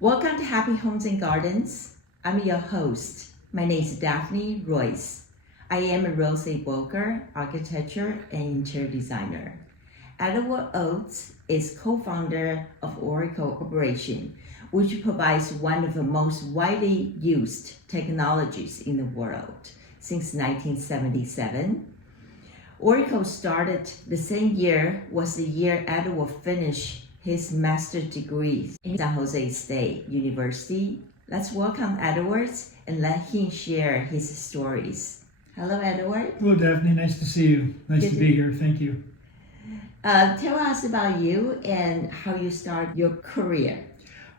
Welcome to Happy Homes and Gardens. I'm your host. My name is Daphne Royse. I am a real estate broker, architecture, and interior designer. Edward Oates is co-founder of Oracle Corporation, which provides one of the most widely used technologies in the world since 1977. Oracle started the same year was the year Edward finished his master's degree in San Jose State University. Let's welcome Edward and let him share his stories. Hello, Edward. Hello, Daphne. Nice to see you. Nice to be here. Thank you. Tell us about you and how you started your career.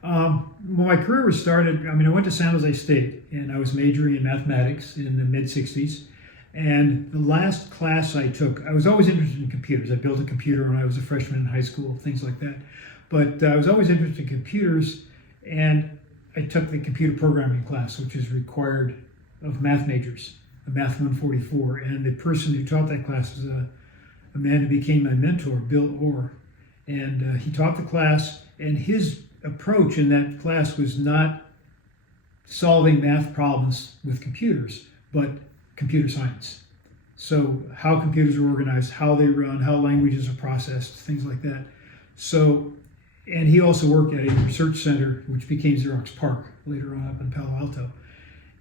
Well, my career was started, I went to San Jose State and I was majoring in mathematics in the mid-60s. And the last class I took, I was always interested in computers. I built a computer when I was a freshman in high school, things like that. But I was always interested in computers, and I took the computer programming class, which is required of math majors, a Math 144. And the person who taught that class was a man who became my mentor, Bill Orr. And he taught the class, and his approach in that class was not solving math problems with computers, but computer science. So how computers are organized, how they run, how languages are processed, things like that. So, and he also worked at a research center, which became Xerox PARC later on up in Palo Alto.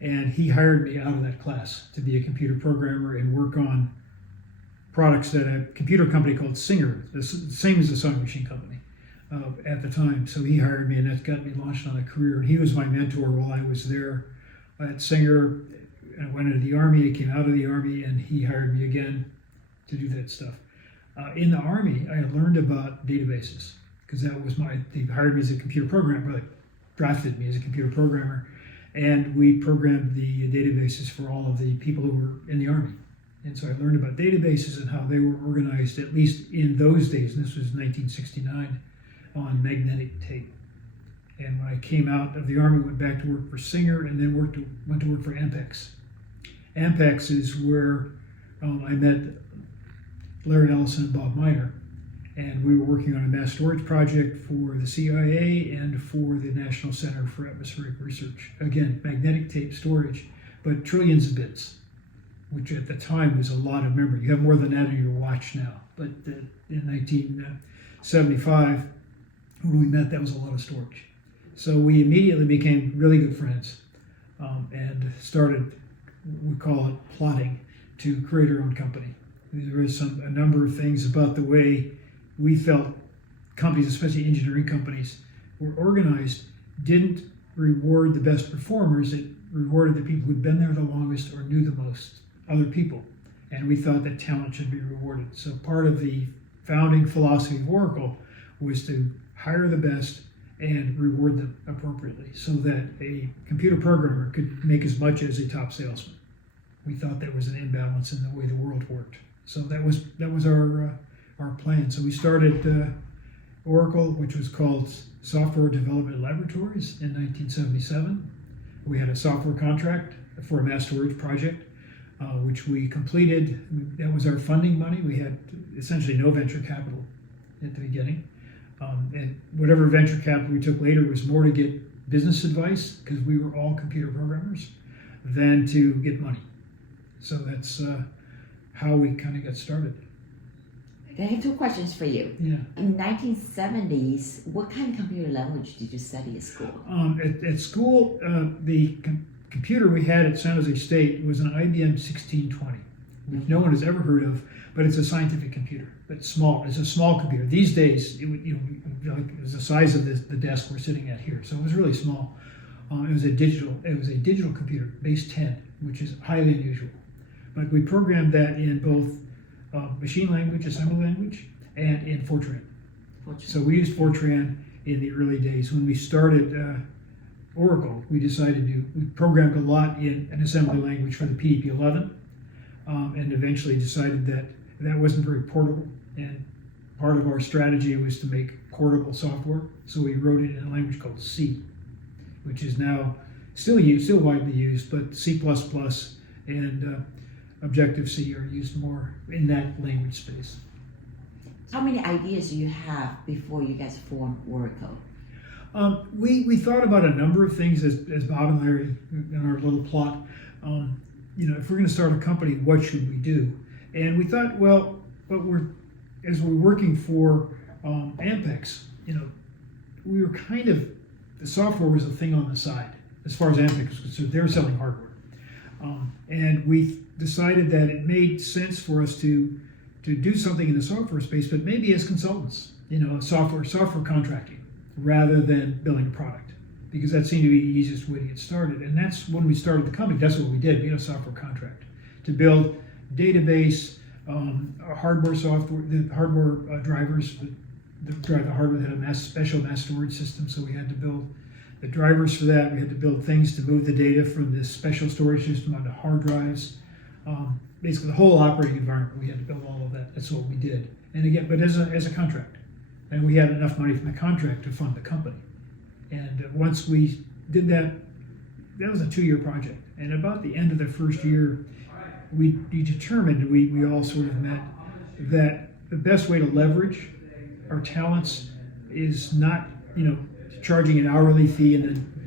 And he hired me out of that class to be a computer programmer and work on products at a computer company called Singer, the same as the sewing machine company at the time. So he hired me, and that got me launched on a career. And he was my mentor while I was there at Singer. I went into the Army, I came out of the Army, and he hired me again to do that stuff. In the Army, I learned about databases, because that was they hired me as a computer programmer, like drafted me as a computer programmer, and we programmed the databases for all of the people who were in the Army. And so I learned about databases and how they were organized, at least in those days, and this was 1969, on magnetic tape. And when I came out of the Army, went back to work for Singer, and then went to work for Ampex. Ampex is where I met Larry Ellison and Bob Miner, and we were working on a mass storage project for the CIA and for the National Center for Atmospheric Research. Again, magnetic tape storage, but trillions of bits, which at the time was a lot of memory. You have more than that in your watch now, but in 1975, when we met, that was a lot of storage. So we immediately became really good friends and started, we call it plotting, to create our own company. There was a number of things about the way we felt companies, especially engineering companies, were organized, didn't reward the best performers. It rewarded the people who'd been there the longest or knew the most other people. And we thought that talent should be rewarded. So part of the founding philosophy of Oracle was to hire the best and reward them appropriately, so that a computer programmer could make as much as a top salesman. We thought there was an imbalance in the way the world worked. So that was our plan. So we started Oracle, which was called Software Development Laboratories, in 1977. We had a software contract for a mass storage project, which we completed. That was our funding money. We had essentially no venture capital at the beginning. And whatever venture capital we took later was more to get business advice, because we were all computer programmers, than to get money. So that's how we kind of got started. I have two questions for you. Yeah. In 1970s, what kind of computer language did you study at school? At school, the computer we had at San Jose State was an IBM 1620, which no one has ever heard of, but it's a scientific computer. But small. It's a small computer. These days, it was the size of the desk we're sitting at here. So it was really small. It was a digital computer, base 10, which is highly unusual. But we programmed that in both machine language, assembly language, and in Fortran. So we used Fortran in the early days. When we started Oracle, we programmed a lot in an assembly language for the PDP-11, and eventually decided that wasn't very portable. And part of our strategy was to make portable software. So we wrote it in a language called C, which is now still widely used, but C++. And Objective-C are used more in that language space. How many ideas do you have before you guys form Oracle? We thought about a number of things as Bob and Larry in our little plot. If we're going to start a company, what should we do? And we thought, well, as we're working for Ampex, we were the software was a thing on the side as far as Ampex was concerned. They were selling hardware, and we decided that it made sense for us to do something in the software space, but maybe as consultants, software contracting, rather than building a product, because that seemed to be the easiest way to get started. And that's when we started the company. That's what we did. We had a software contract to build database, hardware software, the hardware drivers that drive the hardware that had a special mass storage system. So we had to build the drivers for that. We had to build things to move the data from this special storage system onto hard drives. Basically, the whole operating environment, we had to build all of that. That's what we did. And again, but as a contract. And we had enough money from the contract to fund the company. And once we did that, that was a 2-year project. And about the end of the first year, we determined, we all sort of met, that the best way to leverage our talents is not, charging an hourly fee and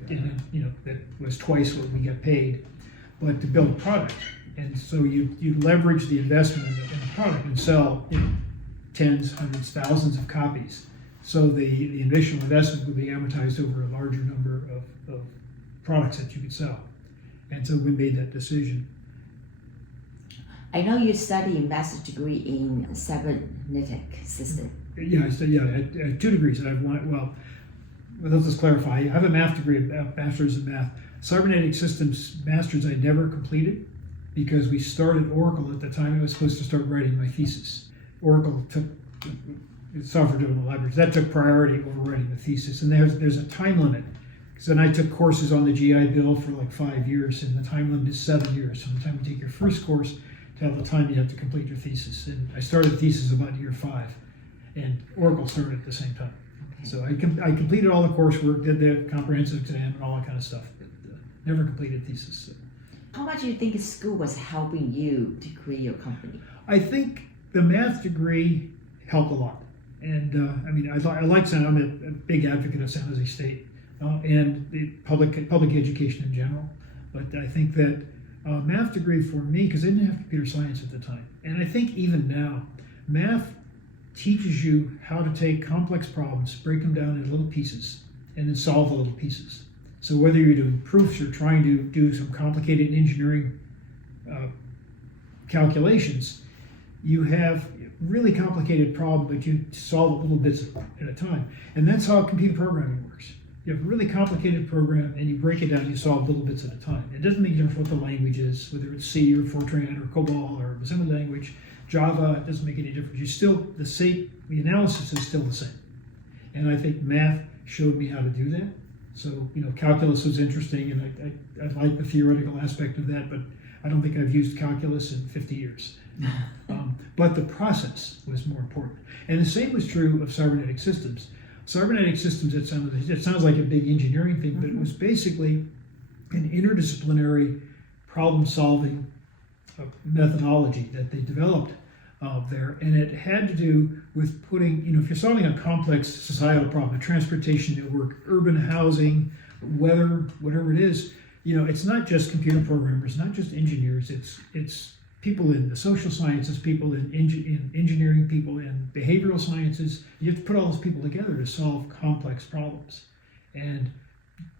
then, that was twice what we get paid, but to build a product. And so you leverage the investment in the product and sell, tens, hundreds, thousands of copies. So the initial investment would be amortized over a larger number of products that you could sell. And so we made that decision. I know you study a master's degree in cybernetic system. Yeah, I had 2 degrees. And let's just clarify. I have a math degree, a bachelor's in math. Cybernetic systems master's I never completed because we started Oracle at the time I was supposed to start writing my thesis. Oracle took software development libraries. That took priority over writing the thesis. And there's a time limit. Because then I took courses on the GI Bill for like 5 years, and the time limit is 7 years. From the time you take your first course to the time you have to complete your thesis. And I started thesis about year 5, and Oracle started at the same time. Okay. So I completed all the coursework, did the comprehensive exam, and all that kind of stuff, but never completed thesis. So. How much do you think school was helping you to create your company? I think the math degree helped a lot. And I like San. I'm a big advocate of San Jose State and the public education in general. But I think that math degree for me, because I didn't have computer science at the time, and I think even now, math teaches you how to take complex problems, break them down into little pieces, and then solve the little pieces. So whether you're doing proofs or trying to do some complicated engineering calculations, you have really complicated problem, but you solve little bits at a time. And that's how computer programming works. You have a really complicated program and you break it down, you solve little bits at a time. It doesn't make a difference what the language is, whether it's C or Fortran or COBOL or assembly language, Java, it doesn't make any difference. The analysis is still the same. And I think math showed me how to do that. So, calculus was interesting, and I like the theoretical aspect of that, but I don't think I've used calculus in 50 years. But the process was more important. And the same was true of cybernetic systems. Cybernetic systems, it sounds like a big engineering thing, but it was basically an interdisciplinary problem-solving methodology that they developed there. And it had to do with putting, if you're solving a complex societal problem, a transportation network, urban housing, weather, whatever it is, it's not just computer programmers, not just engineers, it's people in the social sciences, people in engineering, people in behavioral sciences. You have to put all those people together to solve complex problems. And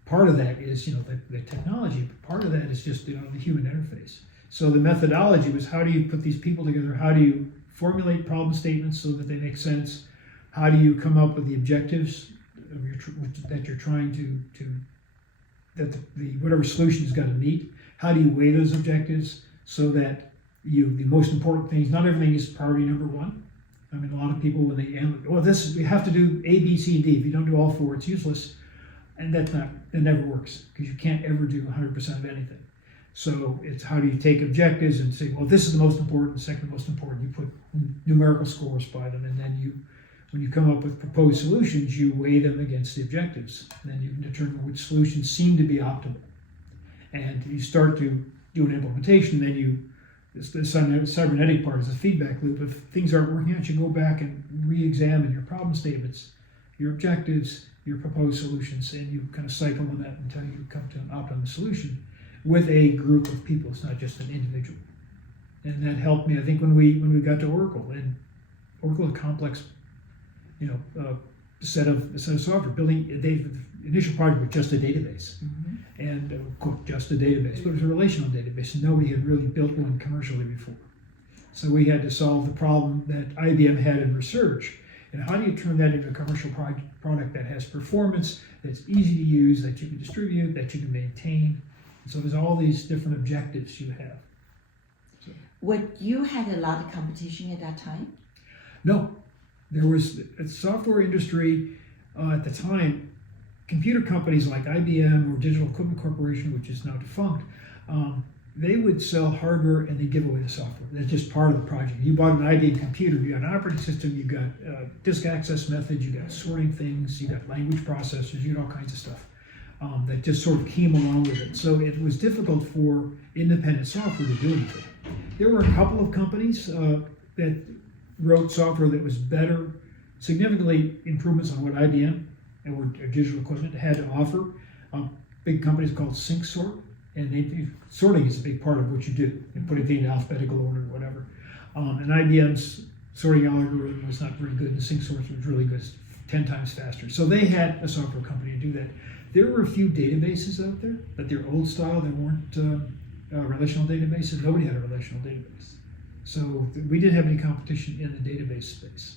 part of that is, the technology, but part of that is just, the human interface. So the methodology was, how do you put these people together? How do you formulate problem statements so that they make sense? How do you come up with the objectives that you're trying that whatever solution has got to meet? How do you weigh those objectives so that the most important things, not everything is priority number 1. I mean, a lot of people, when we have to do A, B, C, and D. If you don't do all 4, it's useless. And that never works, because you can't ever do 100% of anything. So it's, how do you take objectives and say, well, this is the most important, second most important. You put numerical scores by them, and then when you come up with proposed solutions, you weigh them against the objectives. And then you can determine which solutions seem to be optimal. And you start to do an implementation, then you the cybernetic part is a feedback loop. If things aren't working out, you go back and re-examine your problem statements, your objectives, your proposed solutions, and you kind of cycle on that until you come to an optimum solution with a group of people. It's not just an individual. And that helped me, I think, when we got to Oracle. And Oracle is a complex, set of software. The initial project was just a database, and just a database, but it was a relational database. Nobody had really built one commercially before. So we had to solve the problem that IBM had in research. And how do you turn that into a commercial product that has performance, that's easy to use, that you can distribute, that you can maintain? So there's all these different objectives you have. So, You had a lot of competition at that time? no, there was a software industry at the time. Computer companies like IBM or Digital Equipment Corporation, which is now defunct, they would sell hardware and they give away the software. That's just part of the project. You bought an IBM computer, you got an operating system, you got disk access methods, you got sorting things, you got language processors, you got all kinds of stuff that just sort of came along with it. So it was difficult for independent software to do anything. There were a couple of companies that wrote software that was better, significantly improvements on what IBM or Digital Equipment had to offer. Big companies called SyncSort, and sorting is a big part of what you do. You put it in alphabetical order or whatever. And IBM's sorting algorithm was not very good, and SyncSort was really good, 10 times faster. So they had a software company to do that. There were a few databases out there, but they're old style. They weren't relational databases. Nobody had a relational database. So we didn't have any competition in the database space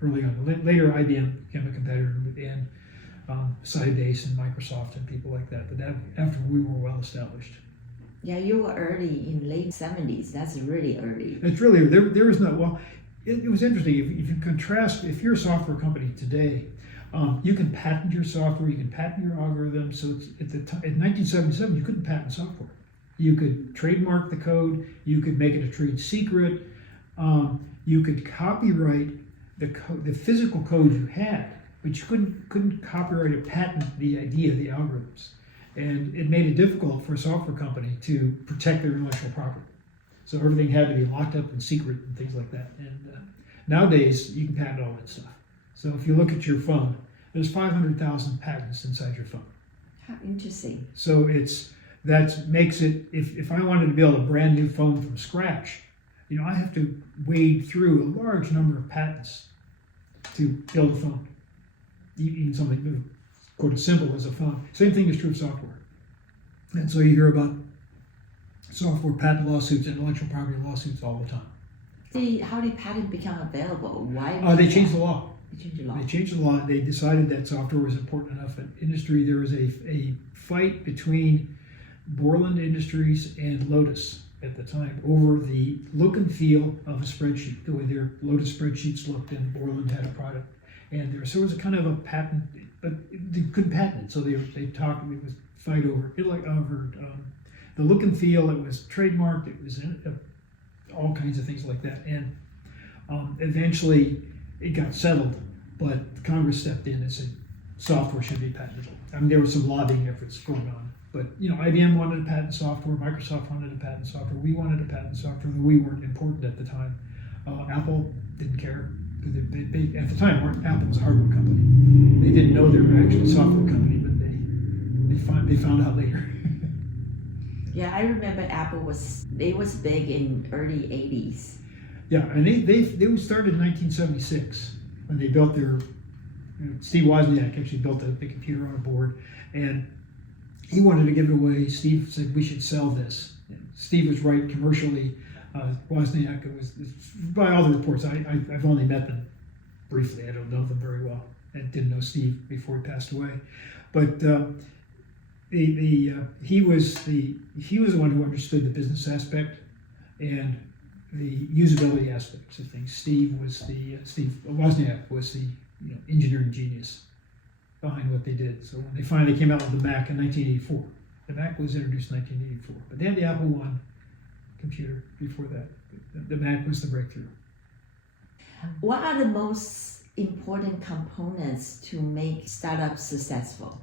early on. Later, IBM became a competitor within Sybase and Microsoft and people like that. But after we were well established. Yeah, you were early in late 70s. That's really early. It's really, there was no, well, it was interesting. If you contrast, if you're a software company today, you can patent your software, you can patent your algorithm. So in 1977, you couldn't patent software. You could trademark the code, you could make it a trade secret, you could copyright the physical code you had, but you couldn't copyright or patent the idea, the algorithms. And it made it difficult for a software company to protect their intellectual property. So everything had to be locked up in secret and things like that. And nowadays, you can patent all that stuff. So if you look at your phone, there's 500,000 patents inside your phone. How interesting. So that makes it, if I wanted to build a brand new phone from scratch, I have to wade through a large number of patents to build a phone. Even something quote as simple as a phone. Same thing is true of software. And so you hear about software patent lawsuits and intellectual property lawsuits all the time. How did patent become available? Why? They changed the law. They changed the law. They decided that software was important enough in industry. There was a fight between Borland Industries and Lotus at the time over the look and feel of a spreadsheet, the way their Lotus spreadsheets looked, and Borland had a product. And there was a kind of a patent, but they couldn't patent it. So they talked, it was fight over it, over the look and feel. It was trademarked. It was all kinds of things like that. And eventually it got settled, but Congress stepped in and said software should be patentable. I mean, there were some lobbying efforts going on. But IBM wanted to patent software, Microsoft wanted to patent software, we wanted to patent software, though we weren't important at the time. Apple didn't care. They, at the time, Apple was a hardware company. They didn't know they were actually a software company, but they found out later. Yeah, I remember Apple was big in early 80s. Yeah, and they started in 1976 when they built their. Steve Wozniak actually built the computer on a board, and he wanted to give it away. Steve said we should sell this. And Steve was right commercially. Wozniak was, by all the reports, I've only met them briefly. I don't know them very well, and didn't know Steve before he passed away. But he was the one who understood the business aspect and the usability aspects of things. Steve Wozniak was the engineering genius behind what they did. So when they finally came out with the Mac in 1984, the Mac was introduced in 1984, but they had the Apple I computer before that. The Mac was the breakthrough. What are the most important components to make startups successful?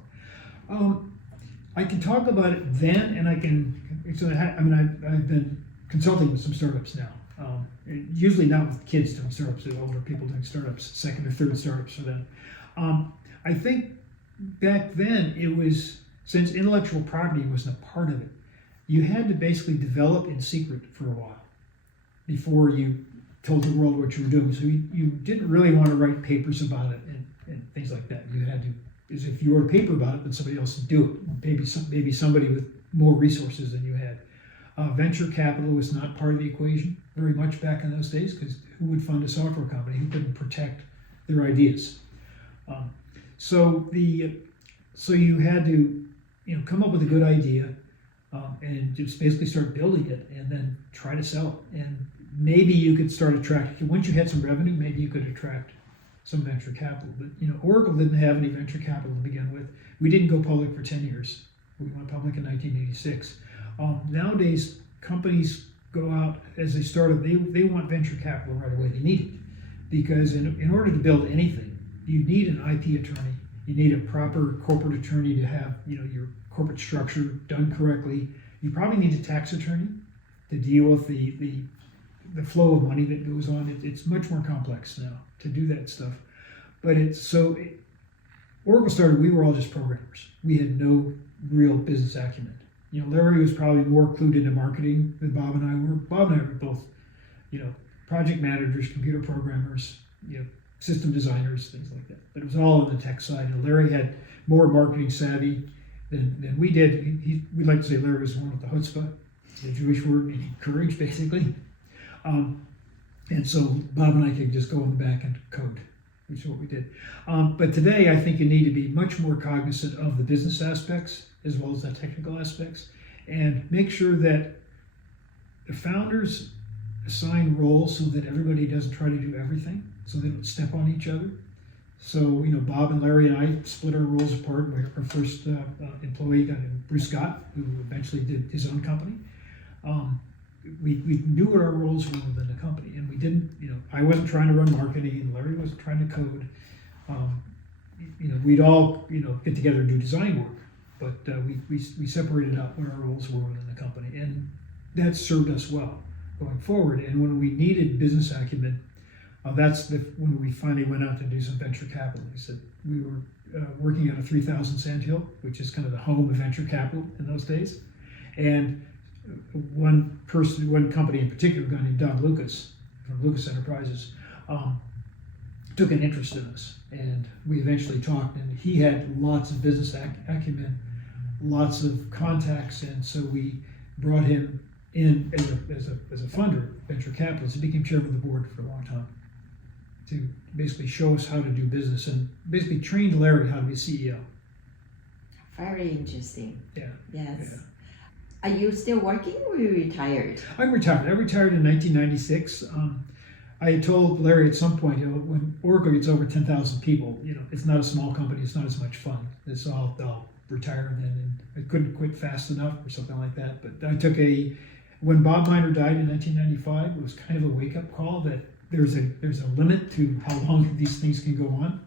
I can talk about it then, and I've been consulting with some startups now. Usually not with kids doing startups, but older people doing startups, second or third startups for them. I think back then it was, since intellectual property wasn't a part of it, you had to basically develop in secret for a while before you told the world what you were doing. So you didn't really want to write papers about it and things like that. You had to, as if you wrote a paper about it, but somebody else would do it. Maybe somebody with more resources than you had. Venture capital was not part of the equation very much back in those days, because who would fund a software company who couldn't protect their ideas? So you had to come up with a good idea and just basically start building it and then try to sell it. And maybe you could start attracting, once you had some revenue, maybe you could attract some venture capital. But Oracle didn't have any venture capital to begin with. We didn't go public for 10 years. We went public in 1986. Nowadays, companies go out as they start up, they want venture capital right away. They need it. Because in order to build anything, you need an IP attorney. You need a proper corporate attorney to have your corporate structure done correctly. You probably need a tax attorney to deal with the flow of money that goes on. It's much more complex now to do that stuff. But Oracle started, we were all just programmers. We had no real business acumen. Larry was probably more clued into marketing than Bob and I were. Bob and I were both, project managers, computer programmers, system designers, things like that. But it was all on the tech side. And Larry had more marketing savvy than we did. We'd like to say Larry was the one with the chutzpah, the Jewish word meaning courage, basically. And so Bob and I could just go in the back and code, which is what we did. But today, I think you need to be much more cognizant of the business aspects as well as the technical aspects, and make sure that the founders assign roles so that everybody doesn't try to do everything, so they don't step on each other. So, Bob and Larry and I split our roles apart. Our first employee, Bruce Scott, who eventually did his own company. We knew what our roles were within the company, and we didn't, I wasn't trying to run marketing, and Larry wasn't trying to code. We'd all, get together and do design work, but we separated out what our roles were within the company, and that served us well going forward. And when we needed business acumen, when we finally went out to do some venture capital. We said we were working out of 3000 Sand Hill, which is kind of the home of venture capital in those days. And one company in particular, a guy named Don Lucas from Lucas Enterprises, took an interest in us. And we eventually talked, and he had lots of business acumen, lots of contacts, and so we brought him in as a funder, venture capitalist. He became chairman of the board for a long time to basically show us how to do business and basically trained Larry how to be a CEO. Very interesting. Yeah. Yes. Yeah. Are you still working or are you retired? I'm retired. I retired in 1996. I had told Larry at some point, when Oracle gets over 10,000 people, it's not a small company, it's not as much fun. I'll retire then, and I couldn't quit fast enough or something like that. But I took when Bob Miner died in 1995, it was kind of a wake-up call that there's a limit to how long these things can go on.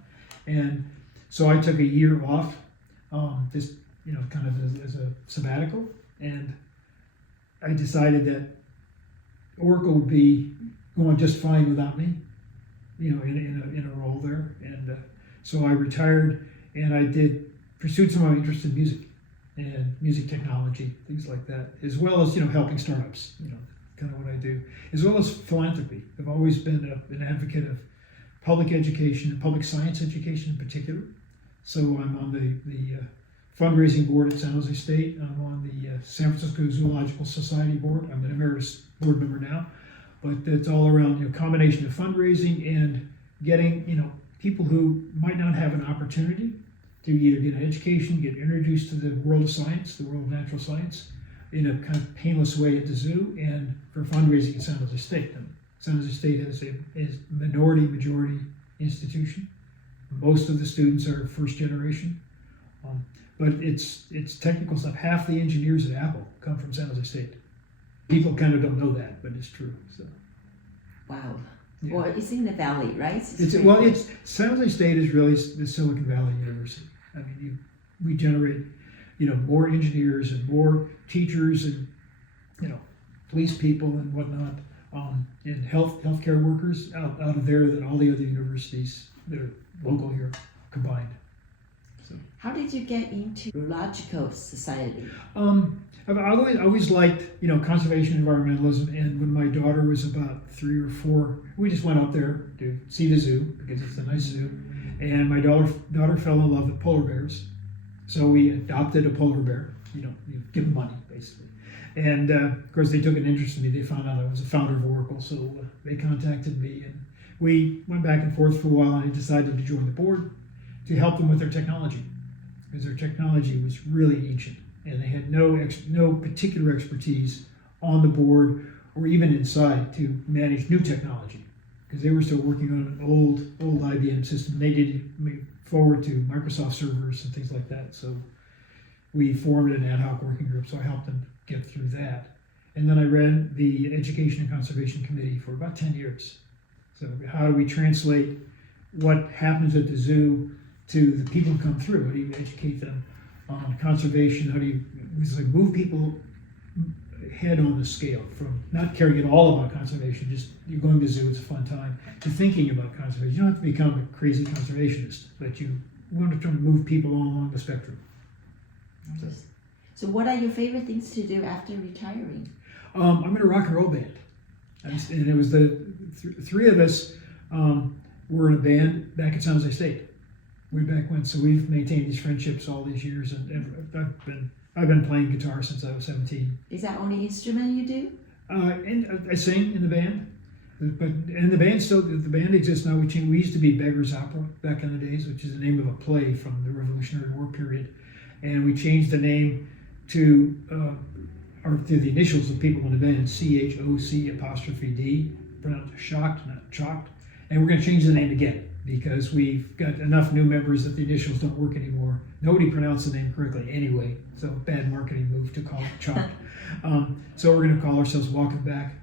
And so I took a year off, just, kind of as a sabbatical. And I decided that Oracle would be going just fine without me, in a role there. And so I retired, and I pursued some of my interest in music and music technology, things like that, as well as helping startups. Kind of what I do, as well as philanthropy. I've always been an advocate of public education and public science education in particular. So I'm on the fundraising board at San Jose State. I'm on the San Francisco Zoological Society board. I'm an emeritus board member now, but it's all around combination of fundraising and getting people who might not have an opportunity to either get an education, get introduced to the world of science, the world of natural science, in a kind of painless way at the zoo, and for fundraising at San Jose State. And San Jose State is a majority institution. Most of the students are first generation, but it's technical stuff. Half the engineers at Apple come from San Jose State. People kind of don't know that, but it's true. So. Wow. Yeah. Well, it's in the valley, right? It's San Jose State is really the Silicon Valley University. I mean, we generate more engineers and more teachers, and police people and whatnot, and healthcare workers out of there than all the other universities that are local here combined. So, How did you get into Zoological Society? I've always liked, conservation environmentalism, and when my daughter was about 3 or 4, we just went up there to see the zoo because it's a nice zoo, and my daughter fell in love with polar bears, so we adopted a polar bear. You give them money basically, and of course they took an interest in me. They found out I was a founder of Oracle, so they contacted me, and we went back and forth for a while, and I decided to join the board to help them with their technology, because their technology was really ancient. And they had no particular expertise on the board or even inside to manage new technology, because they were still working on an old IBM system. They did move forward to Microsoft servers and things like that. So we formed an ad hoc working group, so I helped them get through that. And then I ran the Education and Conservation Committee for about 10 years. So how do we translate what happens at the zoo to the people who come through? How do you educate them on conservation? How do you move people head on the scale from not caring at all about conservation, just you're going to the zoo, it's a fun time, to thinking about conservation. You don't have to become a crazy conservationist, but you want to try to move people along the spectrum. So what are your favorite things to do after retiring? I'm in a rock and roll band. And it was the three of us were in a band back at San Jose State. Way back when, so we've maintained these friendships all these years, and I've been playing guitar since I was 17. Is that only instrument you do? And I sing in the band, and the band exists now. We used to be Beggars Opera back in the days, which is the name of a play from the Revolutionary War period, and we changed the name to the initials of people in the band, CHOC''D, pronounced shocked, not chalked, and we're going to change the name again, because we've got enough new members that the initials don't work anymore. Nobody pronounced the name correctly anyway, so bad marketing move to call it Chalk. So we're going to call ourselves Walking Back,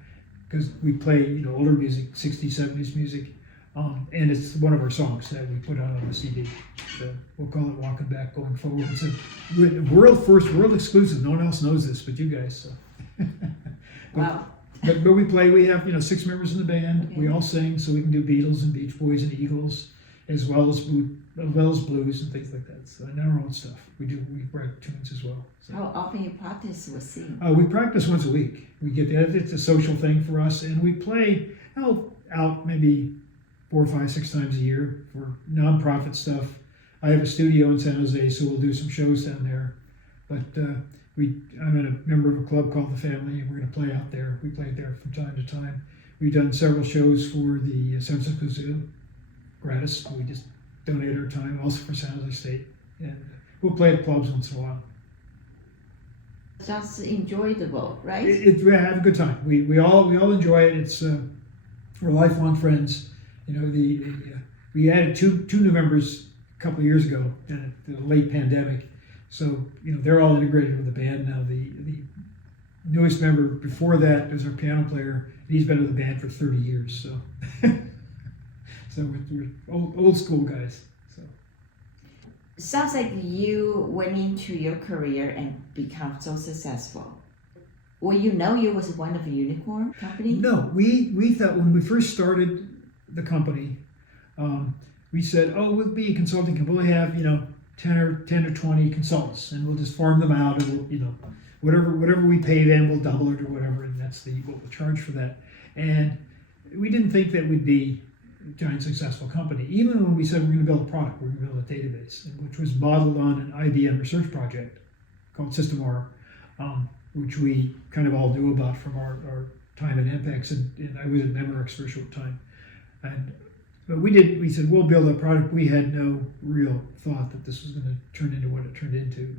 because we play older music, 60s, 70s music, and it's one of our songs that we put out on the CD. So we'll call it Walking Back going forward. It's a world first, world exclusive. No one else knows this but you guys. So. Wow. But we have 6 members in the band. Okay. We all sing, so we can do Beatles and Beach Boys and Eagles, as well as blues and things like that. So and our own stuff. We write tunes as well. So. How often you practice with singing? We practice once a week. We get that. It's a social thing for us, and we play out maybe 4, 5, 6 times a year for nonprofit stuff. I have a studio in San Jose, so we'll do some shows down there. But I'm a member of a club called The Family, and we're going to play out there. We play there from time to time. We've done several shows for the San Francisco Zoo, gratis. We just donate our time, also for San Jose State. And we'll play at clubs once in a while. Just enjoyable, right? We have a good time. We all enjoy it. It's we're lifelong friends. We added two new members a couple of years ago in the late pandemic. So, they're all integrated with the band now. The newest member before that is our piano player. He's been with the band for 30 years. So, we're old school guys. So. Sounds like you went into your career and become so successful. Well, you was one of a unicorn company? No, we thought when we first started the company, we said, we'll be a consulting company. We'll have, 10 or 20 consultants, and we'll just farm them out, and we'll, whatever we pay them, we'll double it or whatever, and that's what we'll charge for that. And we didn't think that we'd be a giant successful company, even when we said we're going to build a product, we're going to build a database, which was modeled on an IBM research project called System R, which we kind of all knew about from our time at Ampex, and I was at Memorex for a short time. But we said, we'll build a product. We had no real thought that this was going to turn into what it turned into.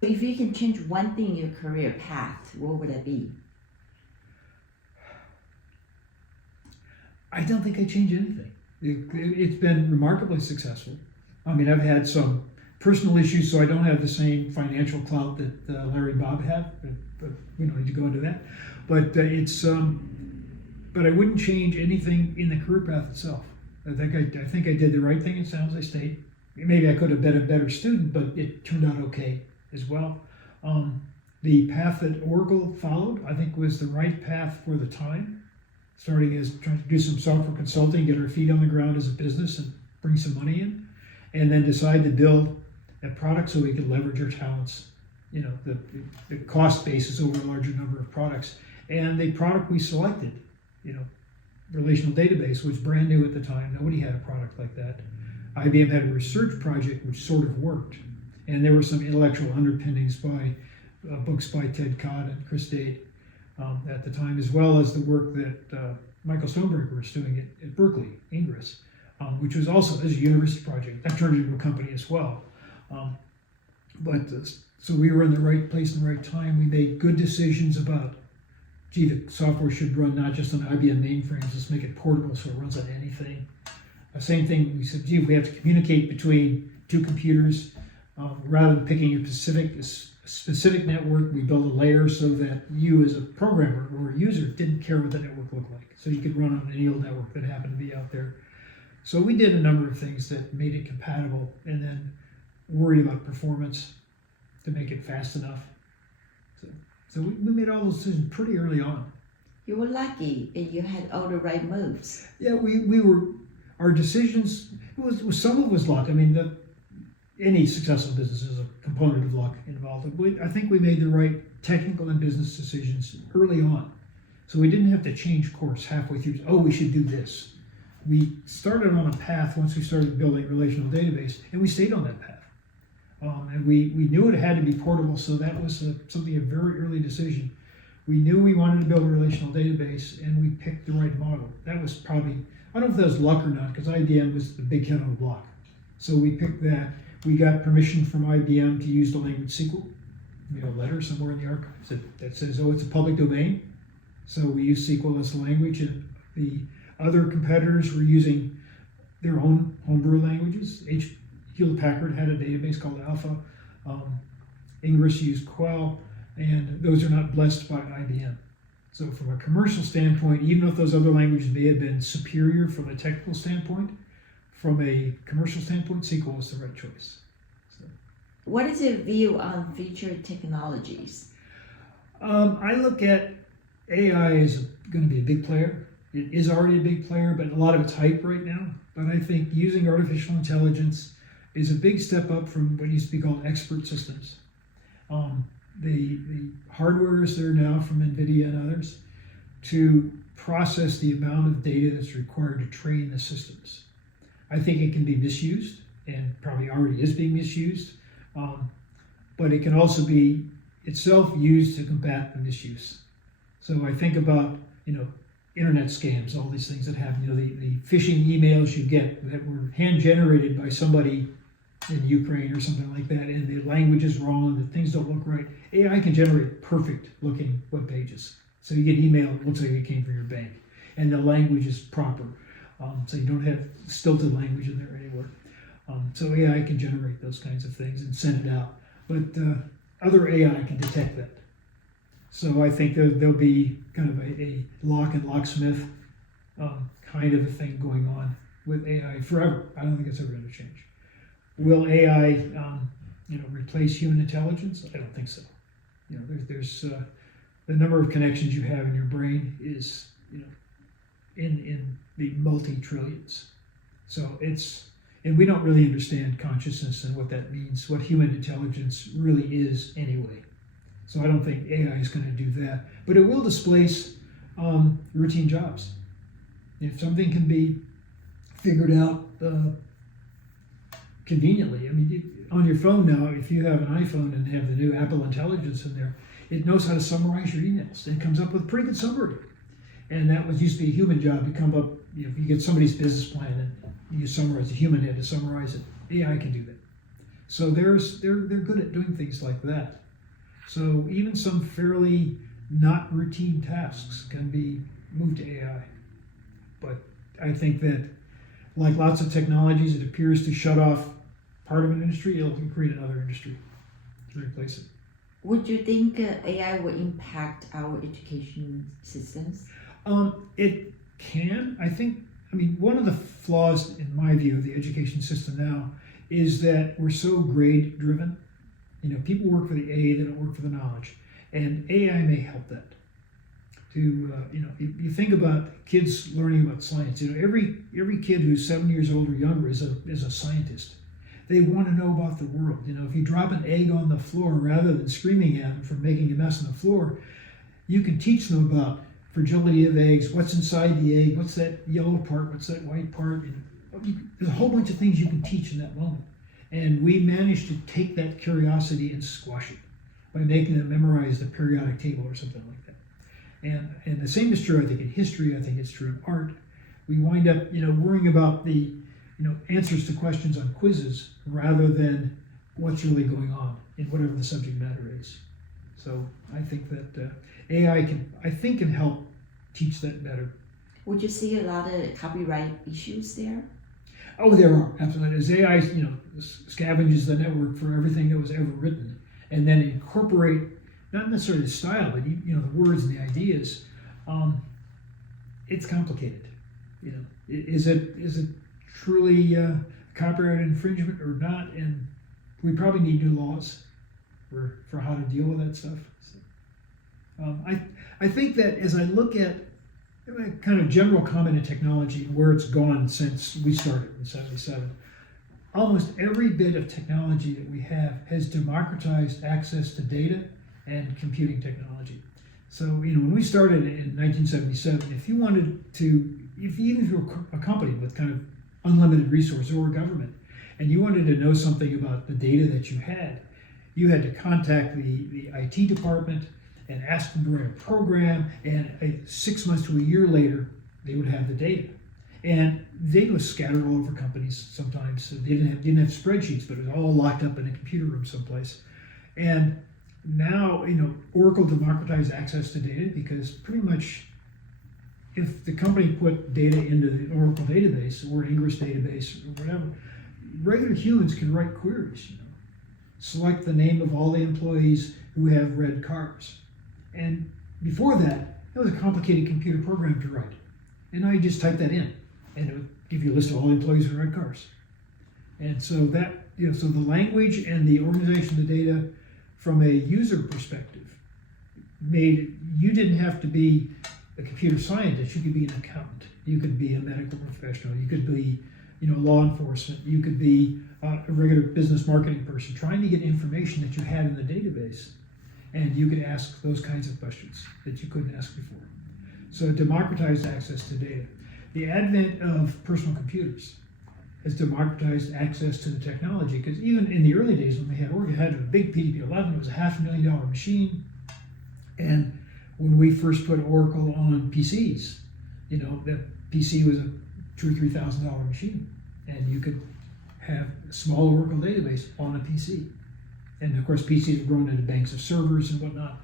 If you can change one thing in your career path, what would it be? I don't think I'd change anything. It's been remarkably successful. I mean, I've had some personal issues, so I don't have the same financial clout that Larry and Bob have, but we don't need to go into that. But but I wouldn't change anything in the career path itself. I think I did the right thing in San Jose State. Maybe I could have been a better student, but it turned out okay as well. The path that Oracle followed, I think, was the right path for the time. Starting as trying to do some software consulting, get our feet on the ground as a business and bring some money in, and then decide to build a product so we could leverage our talents. The cost basis over a larger number of products. And the product we selected, relational database, was brand new at the time. Nobody had a product like that. IBM had a research project which sort of worked. And there were some intellectual underpinnings by books by Ted Codd and Chris Dade at the time, as well as the work that Michael Stoneberger was doing at Berkeley, Ingress, which was also a university project. That turned into a company as well. So we were in the right place in the right time. We made good decisions about, the software should run not just on IBM mainframes, let's make it portable so it runs on anything. Same thing, we said, if we have to communicate between two computers, rather than picking a specific network, we built a layer so that you as a programmer or a user didn't care what the network looked like. So you could run on any old network that happened to be out there. So we did a number of things that made it compatible, and then worried about performance to make it fast enough. So we made all those decisions pretty early on. You were lucky and you had all the right moves. Yeah, our decisions, some of it was luck. I mean, any successful business is a component of luck involved. I think we made the right technical and business decisions early on. So we didn't have to change course halfway through. Oh, we should do this. We started on a path once we started building a relational database, and we stayed on that path. And we knew it had to be portable, so that was a very early decision. We knew we wanted to build a relational database, and we picked the right model. That was probably, I don't know if that was luck or not, because IBM was the big kid on the block. So we picked that. We got permission from IBM to use the language SQL. We have a letter somewhere in the archives that says, it's a public domain. So we use SQL as a language, and the other competitors were using their own homebrew languages. Hewlett-Packard had a database called Alpha. Ingress used Quell, and those are not blessed by IBM. So from a commercial standpoint, even if those other languages may have been superior from a technical standpoint, from a commercial standpoint, SQL was the right choice. What is your view on future technologies? I look at AI as going to be a big player. It is already a big player, but a lot of it's hype right now. But I think using artificial intelligence is a big step up from what used to be called expert systems. The hardware is there now from NVIDIA and others to process the amount of data that's required to train the systems. I think it can be misused, and probably already is being misused, but it can also be itself used to combat the misuse. So I think about, internet scams, all these things that happen, the phishing emails you get that were hand-generated by somebody in Ukraine or something like that, and the language is wrong, the things don't look right. AI can generate perfect-looking web pages. So you get email, it looks like it came from your bank, and the language is proper. So you don't have stilted language in there anywhere. So AI can generate those kinds of things and send it out. But other AI can detect that. So I think there'll be kind of a lock and locksmith kind of a thing going on with AI forever. I don't think it's ever going to change. Will AI, replace human intelligence? I don't think so. There's the number of connections you have in your brain is, in the multi-trillions. So and we don't really understand consciousness and what that means, what human intelligence really is anyway. So I don't think AI is going to do that. But it will displace routine jobs. If something can be figured out conveniently, on your phone now, if you have an iPhone and have the new Apple Intelligence in there, it knows how to summarize your emails and comes up with a pretty good summary. And that used to be a human job to come up, if you get somebody's business plan and you summarize, a human had to summarize it. AI can do that. So they're good at doing things like that. So even some fairly not routine tasks can be moved to AI. But I think that, like lots of technologies, it appears to shut off part of an industry, it'll create another industry to replace it. Would you think AI will impact our education systems? It can. I think, one of the flaws, in my view, of the education system now is that we're so grade driven. People work for the A, they don't work for the knowledge. And AI may help that. You think about kids learning about science. Every kid who's 7 years old or younger is a scientist. They want to know about the world. If you drop an egg on the floor rather than screaming at them for making a mess on the floor, you can teach them about fragility of eggs, what's inside the egg, what's that yellow part, what's that white part. There's a whole bunch of things you can teach in that moment. And we managed to take that curiosity and squash it by making them memorize the periodic table or something like that. And the same is true, I think, in history. I think it's true in art. We wind up, worrying about the, answers to questions on quizzes rather than what's really going on in whatever the subject matter is. So I think that AI can help teach that better. Would you see a lot of copyright issues there? Oh, there are, absolutely. As AI, scavenges the network for everything that was ever written, and then incorporate not necessarily the style, but the words and the ideas. It's complicated. Is it truly copyright infringement or not? And we probably need new laws for how to deal with that stuff. So, I think that as I look at a kind of general comment in technology, where it's gone since we started in '77, almost every bit of technology that we have has democratized access to data and computing technology. So, when we started in 1977, even if you were a company with kind of unlimited resources or a government, and you wanted to know something about the data that you had to contact the IT department and ask them to write a program, and 6 months to a year later, they would have the data. And data was scattered all over companies sometimes. So they didn't have spreadsheets, but it was all locked up in a computer room someplace. And now, Oracle democratized access to data because pretty much if the company put data into the Oracle database or an Ingress database or whatever, regular humans can write queries, select the name of all the employees who have red cars. And before that was a complicated computer program to write. And now you just type that in, and it would give you a list of all the employees with red cars. And so that, so the language and the organization of the data from a user perspective you didn't have to be a computer scientist. You could be an accountant. You could be a medical professional. You could be, law enforcement. You could be a regular business marketing person trying to get information that you had in the database. And you could ask those kinds of questions that you couldn't ask before. So democratized access to data. The advent of personal computers has democratized access to the technology, because even in the early days when we had Oracle, had a big PDP-11, it was a $500,000 machine. And when we first put Oracle on PCs, that PC was a $2,000 or $3,000 machine, and you could have a small Oracle database on a PC. And of course, PCs have grown into banks of servers and whatnot.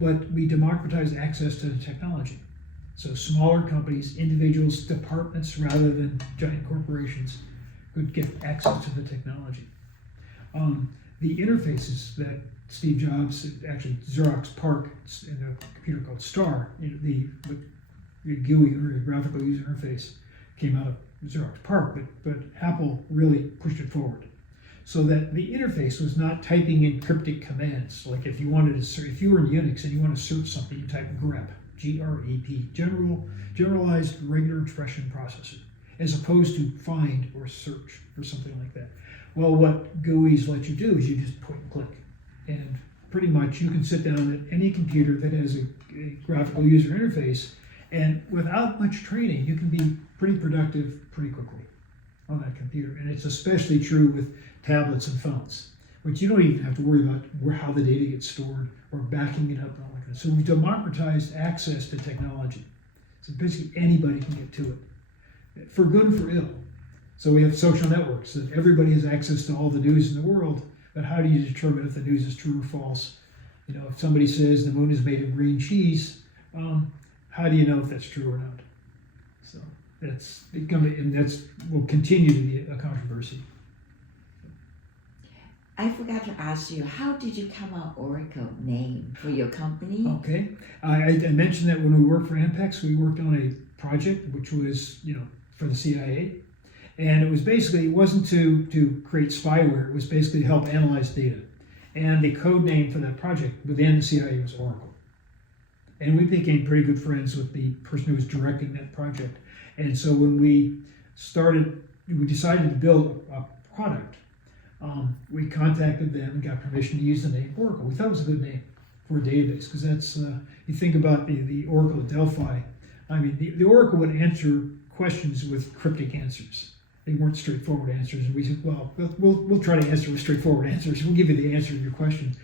But we democratized access to the technology. So smaller companies, individuals, departments, rather than giant corporations, could get access to the technology. The interfaces that Steve Jobs, actually Xerox PARC, in a computer called STAR, the GUI, or the graphical user interface, came out of Xerox PARC, but Apple really pushed it forward. So that the interface was not typing in cryptic commands. Like if you wanted to search, if you were in Unix and you want to search something, you type grep, G-R-E-P, generalized regular expression processor, as opposed to find or search or something like that. Well, what GUIs let you do is you just point and click. And pretty much you can sit down at any computer that has a graphical user interface, and without much training, you can be pretty productive pretty quickly on that computer. And it's especially true with tablets and phones, which you don't even have to worry about how the data gets stored or backing it up and all like that. So we've democratized access to technology. So basically anybody can get to it, for good and for ill. So we have social networks that everybody has access to all the news in the world, but how do you determine if the news is true or false? If somebody says the moon is made of green cheese, how do you know if that's true or not? So that's will continue to be a controversy. I forgot to ask you, how did you come up with Oracle name for your company? Okay, I mentioned that when we worked for Ampex, we worked on a project which was, for the CIA, and it was basically, it wasn't to create spyware. It was basically to help analyze data. And the code name for that project within the CIA was Oracle. And we became pretty good friends with the person who was directing that project. And so when we decided to build a product, we contacted them and got permission to use the name Oracle. We thought it was a good name for a database because that's, you think about the Oracle at Delphi. I mean, the Oracle would answer questions with cryptic answers. They weren't straightforward answers. And we said, well, we'll try to answer with straightforward answers. We'll give you the answer to your question.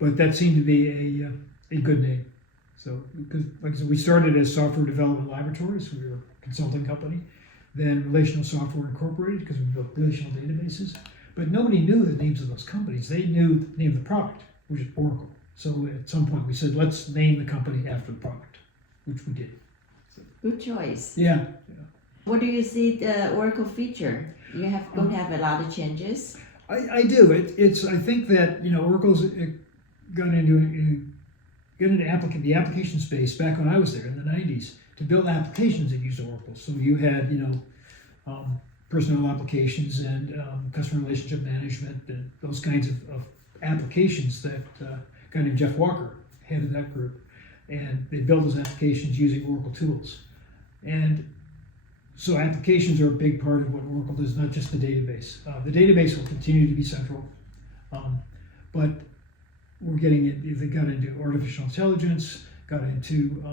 But that seemed to be a good name. So, because like I said, we started as Software Development Laboratories. We were a consulting company. Then Relational Software Incorporated, because we built relational databases. But nobody knew the names of those companies. They knew the name of the product, which is Oracle. So at some point we said, let's name the company after the product, which we did. So, Good choice. yeah. What do you see the Oracle feature? You have going to have a lot of changes. I do. I think that Oracle's got into the application space back when I was there in the 90s to build applications that used Oracle. So you had personnel applications and customer relationship management and those kinds of applications that a guy named Jeff Walker headed that group, and they built those applications using Oracle tools. And so applications are a big part of what Oracle does, not just the database. The database will continue to be central, but we're they got into artificial intelligence, got into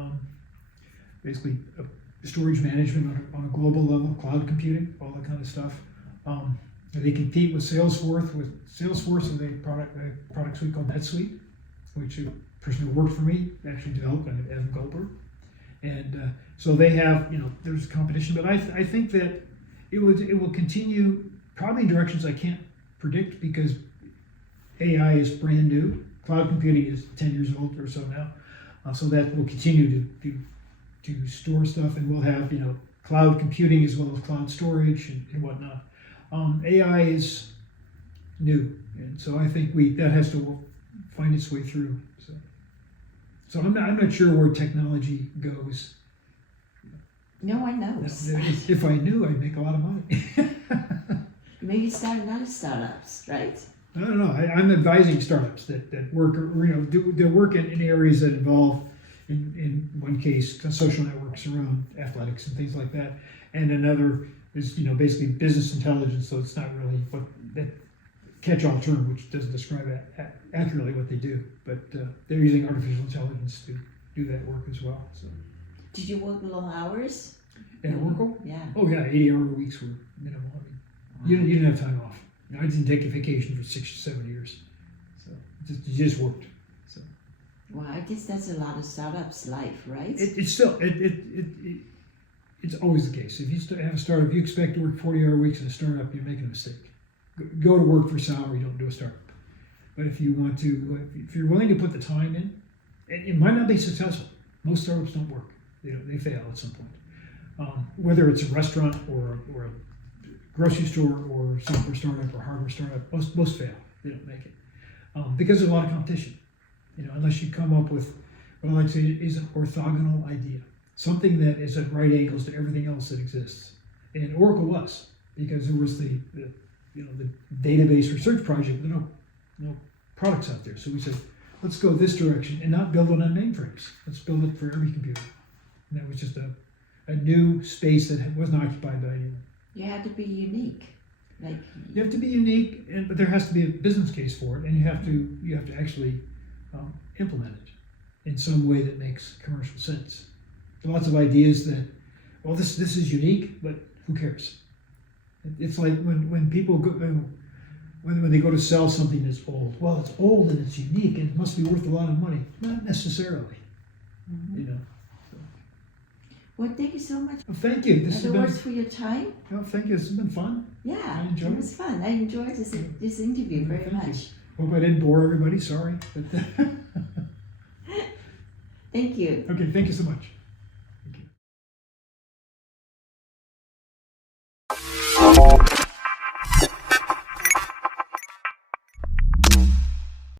basically storage management on a global level, cloud computing, all that kind of stuff. They compete with Salesforce with a product suite called NetSuite, which a person who worked for me actually developed, Evan Goldberg. And so they have, there's competition, but I think that it will continue probably in directions I can't predict because AI is brand new. Cloud computing is 10 years old or so now. So that will continue to store stuff, and we'll have, cloud computing as well as cloud storage and whatnot. AI is new, and so I think that has to find its way through. So I'm not sure where technology goes. No one knows. If I knew, I'd make a lot of money. Maybe start another startups, right? I don't know. I'm advising startups that work, do work in areas that involve, in one case, social networks around athletics and things like that, and another is basically business intelligence. So it's not really that catch-all term, which doesn't describe accurately what they do, but they're using artificial intelligence to do that work as well. So, did you work long hours? at Oracle? Yeah. Oh yeah, 80-hour weeks were minimal. I mean, you didn't have time off. I didn't take a vacation for 6 or 7 years, so it just worked. So. Well, I guess that's a lot of startups' life, right? It's always the case. If you have a startup, you expect to work 40-hour weeks in a startup, you're making a mistake. Go to work for salary, don't do a startup. But if you want to, if you're willing to put the time in, it might not be successful. Most startups don't work. They fail at some point. Whether it's a restaurant or a grocery store or software startup or hardware startup, most fail. They don't make it because there's a lot of competition. Unless you come up with what I like to say is an orthogonal idea, something that is at right angles to everything else that exists. And Oracle was, because there was the database research project. There were no products out there, so we said, let's go this direction and not build it on mainframes. Let's build it for every computer. And that was just a new space that wasn't occupied by anyone. You have to be unique. You have to be unique, but there has to be a business case for it, and you have to actually implement it in some way that makes commercial sense. There are lots of ideas that, well, this is unique, but who cares? It's like when people go, when they go to sell something that's old. Well, it's old and it's unique and it must be worth a lot of money. Not necessarily, Mm-hmm. So. Well, thank you so much. Well, thank you. This has been. For your time. Oh, thank you. This has been fun. Yeah, I enjoyed it. It was fun. I enjoyed this interview very Thank you. much. Hope I didn't bore everybody. Sorry. But Thank you. okay. Thank you so much.